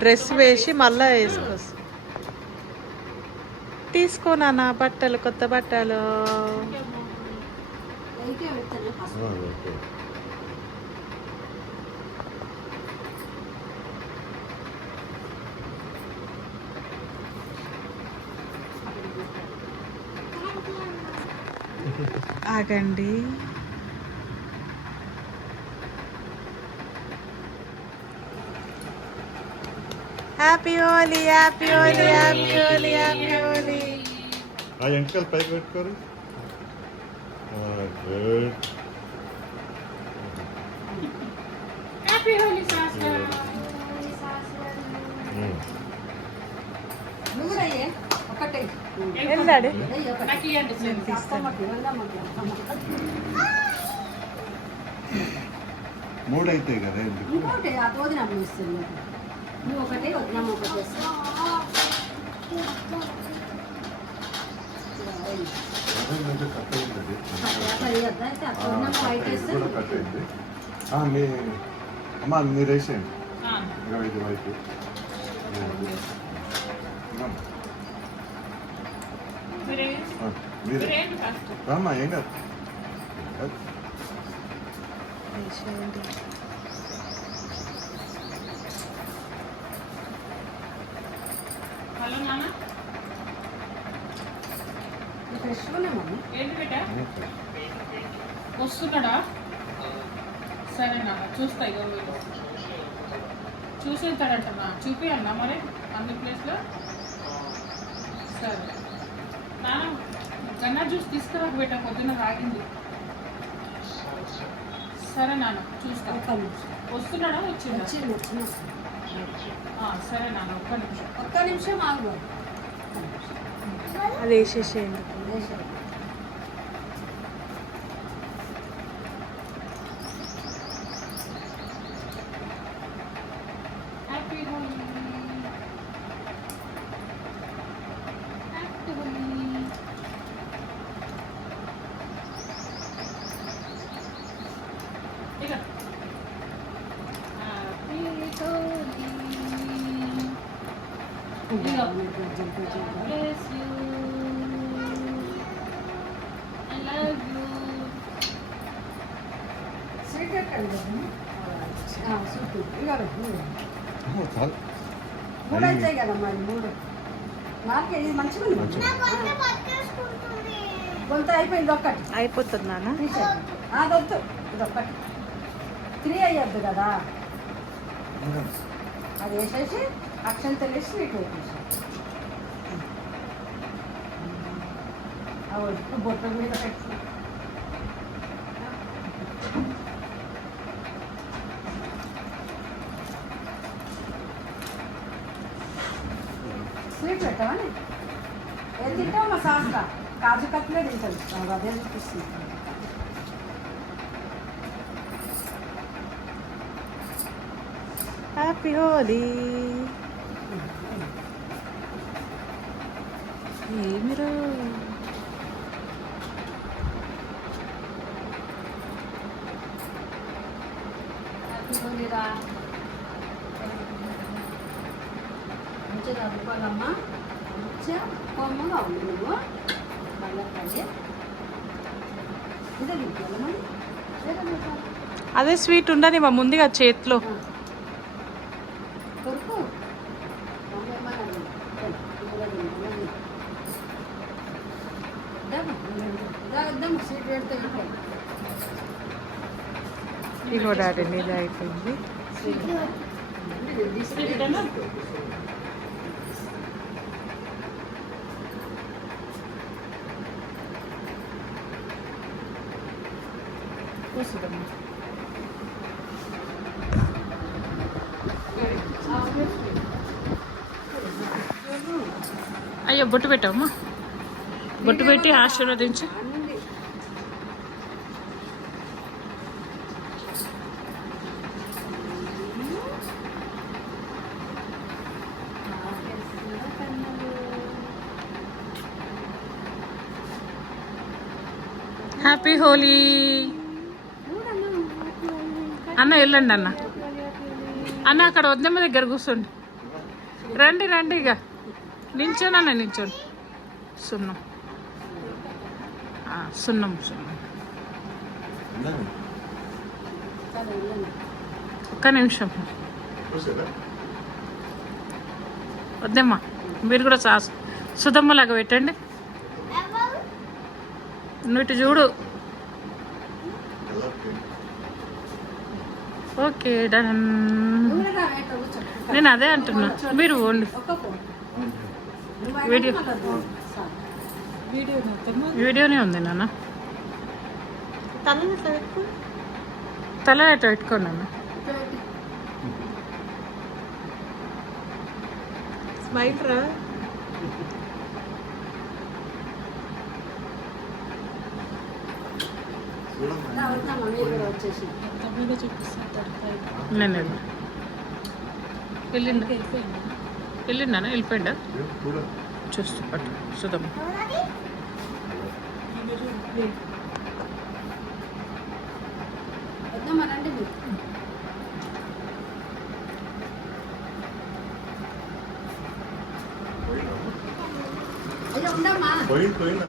Dress వేసి మళ్ళీ వేసుకోవచ్చు. తీసుకోనా బట్టలు, కొత్త బట్టలు. ఆగండి. Happy Holi, happy Holi, happy Holi, happy Holi. ఆ ఎంటకలు పైకి పెట్టుకోరు. గుడ్. హ్యాపీ హోలీ సాస్టర్. వెళ్ళాడు. మూడు అయితే కదా ఇంకోటి అది వదినమ్మ ఇస్తుంది. నువ్వు ఒకటే వదినమ్మ ఒకటి అమ్మా మీరు వేసేయండి. ఇది వైపు రామ్మా, ఏం కాదు. హలో నాన్న, ఏంటి బేటా వస్తున్నాడా? సరే నాన్న, చూస్తా. ఇక చూసేస్తాడంటన్నా, చూపియన్నా మరి అన్ని ప్లేస్లో. సరే నాన్న, గన్నా జ్యూస్ తీసుకురా బేటా, పొద్దున్న రాగింది. సరే నాన్న, చూస్తా. వస్తున్నాడా? వచ్చింది. సరే నాన్న, ఒక్క నిమిషం ఆగు. అది వేసేసేయండి. Happy Holi, happy Holi. ఇక happy Holi. Bless you. I love you. చాలు కొంత అయిపోయింది. ఒక్కటి అయిపోతుంది నాన్న. అదొద్దు, ఇదొక్కటి 3 అయ్యద్దు కదా. అది వేసేసి అక్షంతలు వేసి స్వీట్ వేసేసి బొట్ట మీద పెట్టి స్వీట్ పెట్టామని ఏం తింటావు? మా సాస్తా కాజు కట్లే తింటాను. అదే చూపిస్తుంది. హ్యాపీ హోలీ. ఏమిరో మంచిగా చదువుకోవాలమ్మా. మంచిగా కొమ్మగా ఉంది. నువ్వు బల్లకాయ ఇదే తింటావమ్మా. అదే స్వీట్ ఉండని మా ముందుగా చేతిలో. కొరుకు స్వీట్ పెడితే ఇగో డాడీ నీది అయిపోయింది. అయ్యో బొట్టు పెట్టావమ్మా. బొట్టు పెట్టి ఆశీర్వదించు. హ్యాపీ హోలీ అన్న. వెళ్ళండి అన్న. అన్న అక్కడ వద్దమ్మ దగ్గర కూర్చోండి. రండి రండి ఇక నించోనన్న నించోను సున్నం సున్నం సున్నం చాలా వెళ్ళండి. ఒక్క నిమిషం చూసారా వద్దమ్మా మీరు కూడా సుధమ్మలాగా పెట్టండి నువ్వు ఇటు చూడు కలర్ ప్రింట్. ఓకే డన్ నువ్వు రా, రైట్ కూర్చో. నేను అదే అంటున్నా మీరు పోండి ఒక్క ఫోన్. నువ్వు ఆయన వీడియో. మాట్లాడు. చాలు. వీడియోనే ఉంది నాన్న తల ఎట్లా పెట్టుకోండి నాన్న స్మైల్ రా చూడమ్మా. రా, వద్దామా, మీరు కూడా వచ్చేసి. నేను వెళ్ళిండా వెళ్ళిండా వెళ్ళిపోయిండా ఏం చూడ చూస్తూ పట్టు సుధమ్మ వద్దామా, రండి మీరు. పోయిందా? అయ్యో ఉండమ్మా. పోయింది